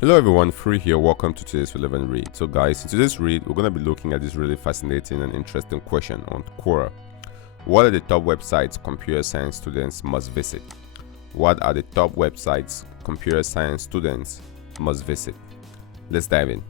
Hello everyone, Fru here. Welcome to today's relevant read. So guys, in today's read, we're going to be looking at this really fascinating and interesting question on Quora. What are the top websites computer science students must visit? What are the top websites computer science students must visit? Let's dive in.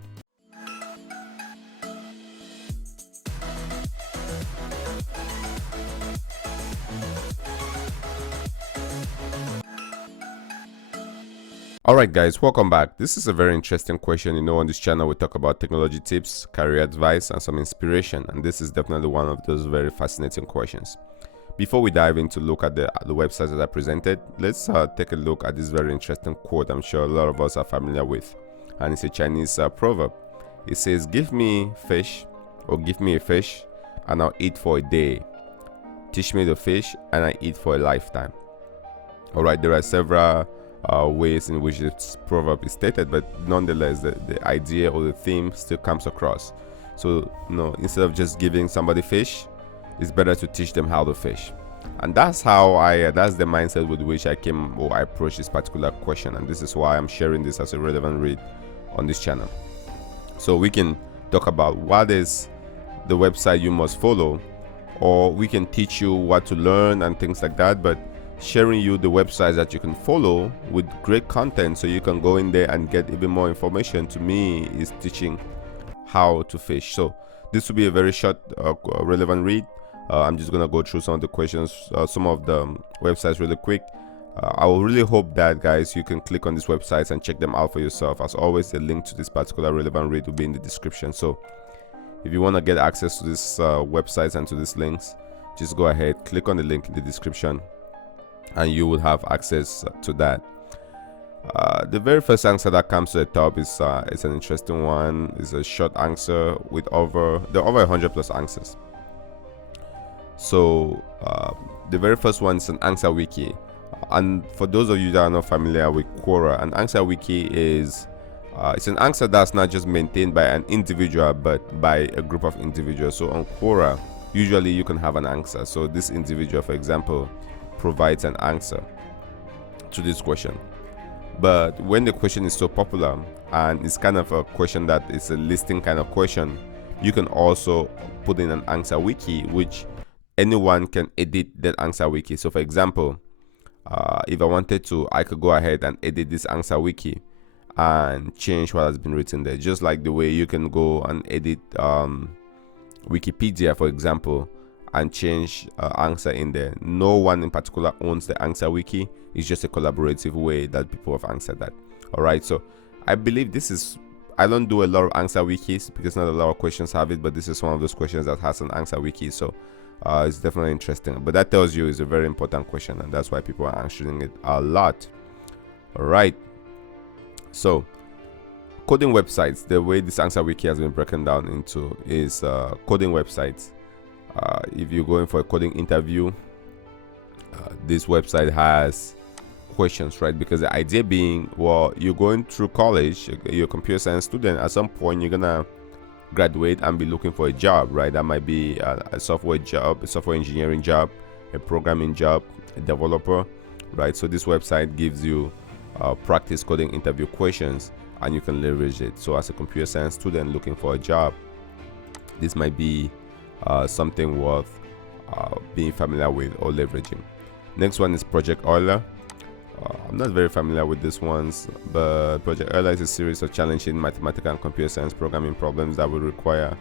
Alright guys, welcome back. This is a very interesting question. On this channel we talk about technology tips, career advice, and some inspiration, and this is definitely one of those very fascinating questions. Before we dive into look at the websites that I presented, let's take a look at this very interesting quote I'm sure a lot of us are familiar with, and it's a Chinese proverb. It says, "Give me fish, or give me a fish, and I'll eat for a day. Teach me the fish, and I eat for a lifetime." Alright, there are several ways in which this proverb is stated, but nonetheless the idea or the theme still comes across. So instead of just giving somebody fish, it's better to teach them how to fish. And that's how that's the mindset with which I approached this particular question, and this is why I'm sharing this as a relevant read on this channel. So we can talk about what is the website you must follow, or we can teach you what to learn and things like that, but sharing you the websites that you can follow with great content so you can go in there and get even more information, to me is teaching how to fish. So this will be a very short relevant read. I'm just gonna go through some of the questions, some of the websites really quick. I will really hope that guys you can click on these websites and check them out for yourself. As always, the link to this particular relevant read will be in the description, so if you want to get access to these websites and to these links, just go ahead, click on the link in the description, and you will have access to that. The very first answer that comes to the top is an interesting one. It's a short answer with over 100 plus answers. So the very first one is an answer wiki, and for those of you that are not familiar with Quora, an answer wiki is it's an answer that's not just maintained by an individual but by a group of individuals. So on Quora, usually you can have an answer. So this individual, for example, provides an answer to this question, but when the question is so popular and it's kind of a question that is a listing kind of question, you can also put in an answer wiki, which anyone can edit that answer wiki. So for example, if I wanted to, I could go ahead and edit this answer wiki and change what has been written there, just like the way you can go and edit Wikipedia, for example, and change answer in there. No one in particular owns the answer wiki. It's just a collaborative way that people have answered that. All right, so I believe I don't do a lot of answer wikis because not a lot of questions have it, but this is one of those questions that has an answer wiki, so it's definitely interesting. But that tells you it's a very important question, and that's why people are answering it a lot. All right, so coding websites, the way this answer wiki has been broken down into is coding websites. If you're going for a coding interview, this website has questions, right? Because the idea being, well, you're going through college, you're a computer science student, at some point you're gonna graduate and be looking for a job, right? That might be a software job, a software engineering job, a programming job, a developer, right? So this website gives you practice coding interview questions, and you can leverage it. So as a computer science student looking for a job, this might be something worth being familiar with or leveraging. Next one is Project Euler. I'm not very familiar with these ones, but Project Euler is a series of challenging mathematical and computer science programming problems that will require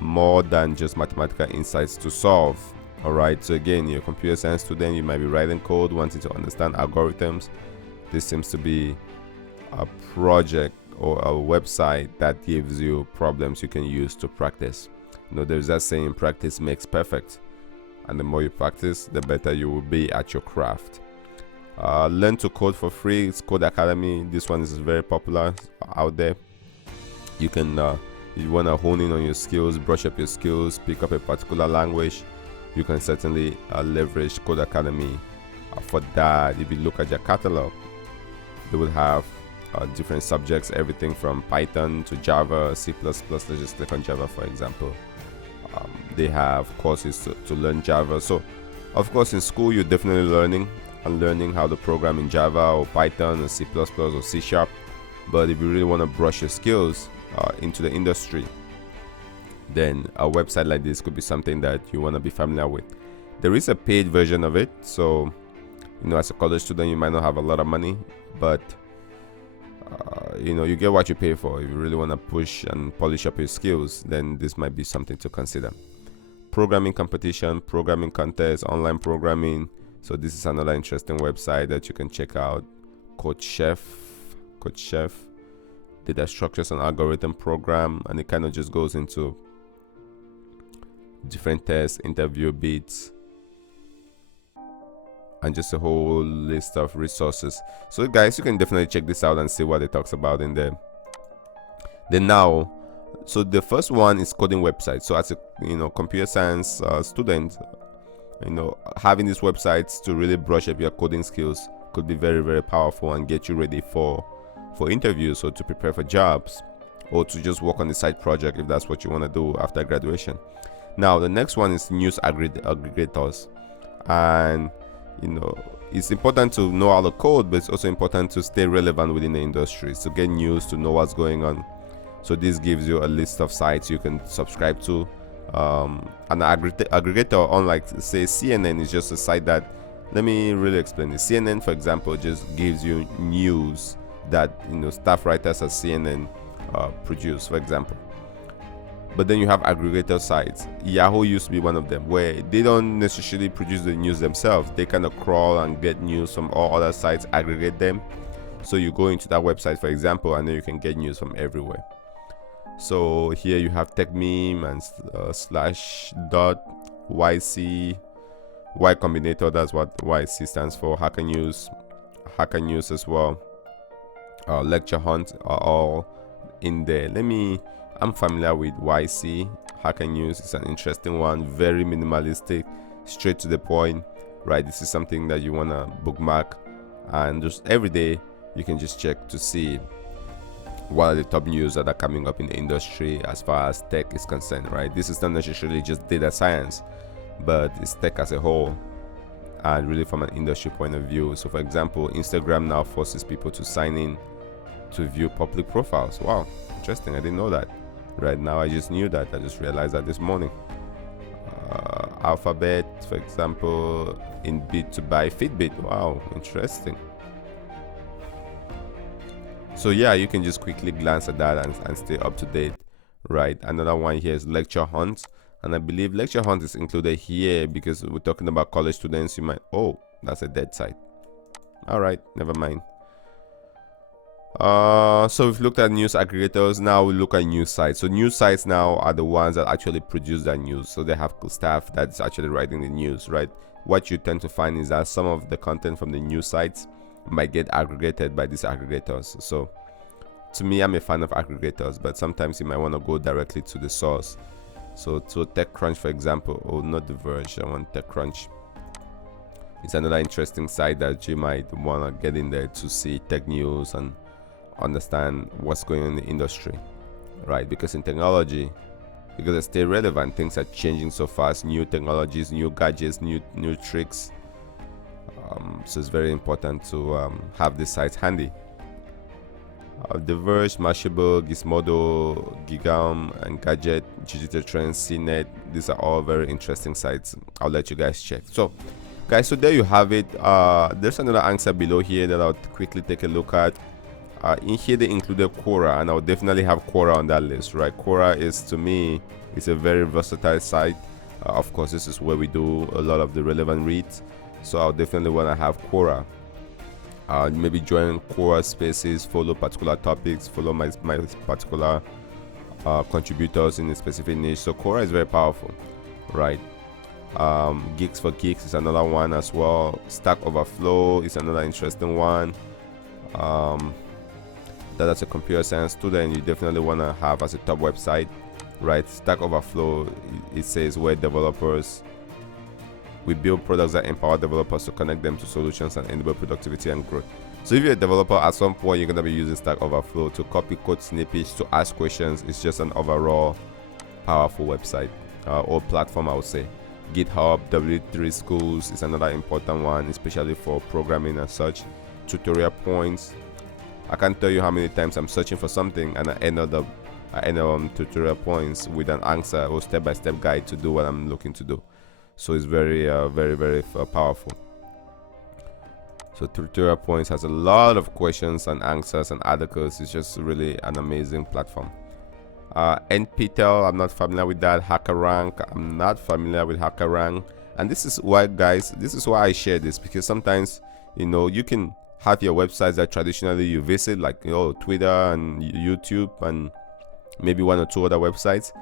more than just mathematical insights to solve. All right, so again, you're a computer science student, you might be writing code, wanting to understand algorithms. This seems to be a project or a website that gives you problems you can use to practice. There's that saying, practice makes perfect, and the more you practice, the better you will be at your craft. Learn to code for free. It's Code Academy. This one is very popular out there. You can if you want to hone in on your skills, brush up your skills, pick up a particular language, you can certainly leverage Code Academy for that. If you look at your catalog, they will have different subjects, everything from Python to Java, C++. Let's just click on Java, for example. They have courses to learn Java. So of course in school you're definitely learning how to program in Java or Python or C++ or C#. But if you really want to brush your skills into the industry, then a website like this could be something that you want to be familiar with. There is a paid version of it, so as a college student you might not have a lot of money, but you get what you pay for. If you really want to push and polish up your skills, then this might be something to consider. Programming competition, programming contest, online programming. So this is another interesting website that you can check out. Coach Chef, data structures and algorithm program, and it kind of just goes into different tests, interview bits, and just a whole list of resources. So guys, you can definitely check this out and see what it talks about in there. So the first one is coding websites. So as a computer science student, having these websites to really brush up your coding skills could be very, very powerful and get you ready for interviews, or to prepare for jobs, or to just work on the side project if that's what you want to do after graduation. Now the next one is news aggregators, and it's important to know all the code, but it's also important to stay relevant within the industry, to get news, to know what's going on. So this gives you a list of sites you can subscribe to. An aggregator, unlike say CNN, is just a site that, let me really explain this. CNN, for example, just gives you news that staff writers at CNN produce, for example. But then you have aggregator sites. Yahoo used to be one of them, where they don't necessarily produce the news themselves. They kind of crawl and get news from all other sites, aggregate them. So you go into that website, for example, and then you can get news from everywhere. So here you have TechMeme and /.yc, Y Combinator, that's what YC stands for. Hacker News as well. Lecture Hunt are all in there. I'm familiar with YC. Hacker News is an interesting one, very minimalistic, straight to the point, right? This is something that you want to bookmark, and just every day you can just check to see what are the top news that are coming up in the industry as far as tech is concerned, right? This is not necessarily just data science, but it's tech as a whole, and really from an industry point of view. So for example, Instagram now forces people to sign in to view public profiles. Wow, interesting. I didn't know that. Right now I just knew that. I just realized that this morning. Alphabet, for example, in bid to buy Fitbit. Wow, interesting. So yeah, you can just quickly glance at that and stay up to date, right? Another one here is Lecture Hunt, and I believe Lecture Hunt is included here because we're talking about college students. You might, oh, that's a dead site. All right, never mind. So we've looked at news aggregators. Now we look at news sites. So news sites now are the ones that actually produce that news. So they have staff that's actually writing the news, right? What you tend to find is that some of the content from the news sites might get aggregated by these aggregators. So to me, I'm a fan of aggregators, but sometimes you might want to go directly to the source. So TechCrunch, for example, or not The Verge, I want TechCrunch. It's another interesting site that you might want to get in there to see tech news and understand what's going on in the industry, right? Because in technology, you gotta stay relevant. Things are changing so fast, new technologies, new gadgets, new tricks. So it's very important to have these sites handy. The Verge, Mashable, Gizmodo, Gigam, and Gadget, Digital Trends, CNET. These are all very interesting sites. I'll let you guys check. So guys, so there you have it. There's another answer below here that I'll quickly take a look at. In here they included Quora, and I'll definitely have Quora on that list, right? Quora is, to me, it's a very versatile site. Of course, this is where we do a lot of the relevant reads, so I'll definitely want to have Quora. Maybe join Quora spaces, follow particular topics, follow my particular contributors in a specific niche. So Quora is very powerful, right? Geeks for Geeks is another one as well. Stack Overflow is another interesting one. That as a computer science student you definitely want to have as a top website, right? Stack Overflow, it says where developers, we build products that empower developers to connect them to solutions and enable productivity and growth. So if you're a developer, at some point you're going to be using Stack Overflow to copy code snippets, to ask questions. It's just an overall powerful website or platform, I would say. GitHub, W3 Schools is another important one, especially for programming and such. Tutorial Points, I can't tell you how many times I'm searching for something and I end up on tutorial points with an answer or step-by-step guide to do what I'm looking to do. So it's very very powerful. So tutorial points has a lot of questions and answers and articles. It's just really an amazing platform. NPTEL, I'm not familiar with that. HackerRank, I'm not familiar with HackerRank. And this is why, guys, this is why I share this, because sometimes, you know, you can have your websites that traditionally you visit, like, you know, Twitter and YouTube and maybe one or two other websites,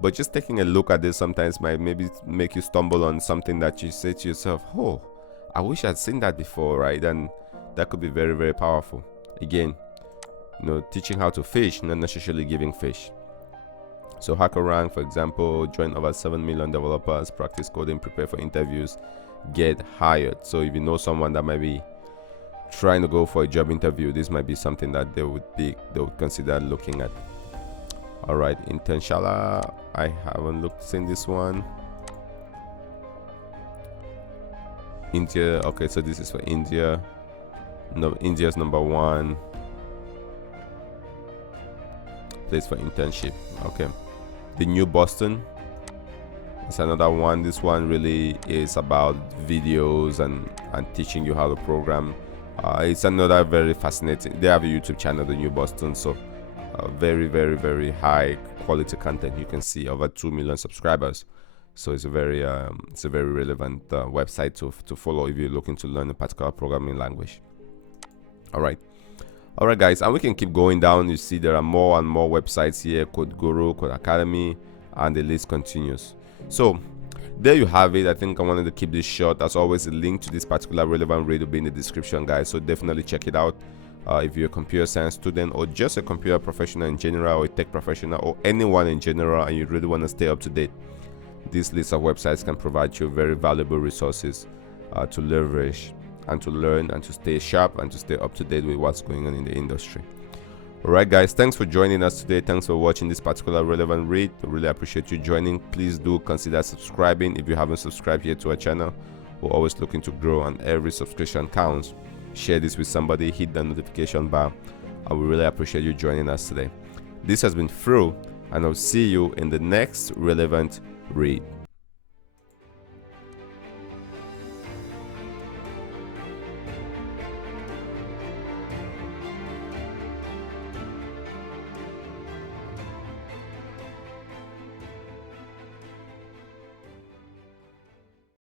but just taking a look at this sometimes might maybe make you stumble on something that you say to yourself, oh, I wish I'd seen that before, right? And that could be very, very powerful. Again, you know, teaching how to fish, not necessarily giving fish. So HackerRank, for example, join over 7 million developers, practice coding, prepare for interviews, get hired. So if you know someone that might be trying to go for a job interview, this might be something that they would consider looking at. All right, Intenshala, I haven't seen this one. India, okay, so this is for India. No, India's #1 place for internship. Okay, the New Boston is another one. This one really is about videos and teaching you how to program. It's another very fascinating. They have a YouTube channel, the New Boston, so very very high quality content. You can see over 2 million subscribers. So it's a very relevant website to follow if you're looking to learn a particular programming language. All right, guys, and we can keep going down. You see there are more and more websites here: Code Guru, Code Academy, and the list continues. So there you have it. I think I wanted to keep this short. As always, a link to this particular relevant read will be in the description, guys, so definitely check it out. If you're a computer science student or just a computer professional in general, or a tech professional, or anyone in general, and you really want to stay up to date, this list of websites can provide you very valuable resources to leverage and to learn and to stay sharp and to stay up to date with what's going on in the industry. All right, guys, thanks for joining us today. Thanks for watching this particular relevant read. I really appreciate you joining. Please do consider subscribing if you haven't subscribed yet to our channel. We're always looking to grow, and every subscription counts. Share this with somebody, hit the notification bar. I would really appreciate you joining us today. This has been Fru, and I'll see you in the next relevant read.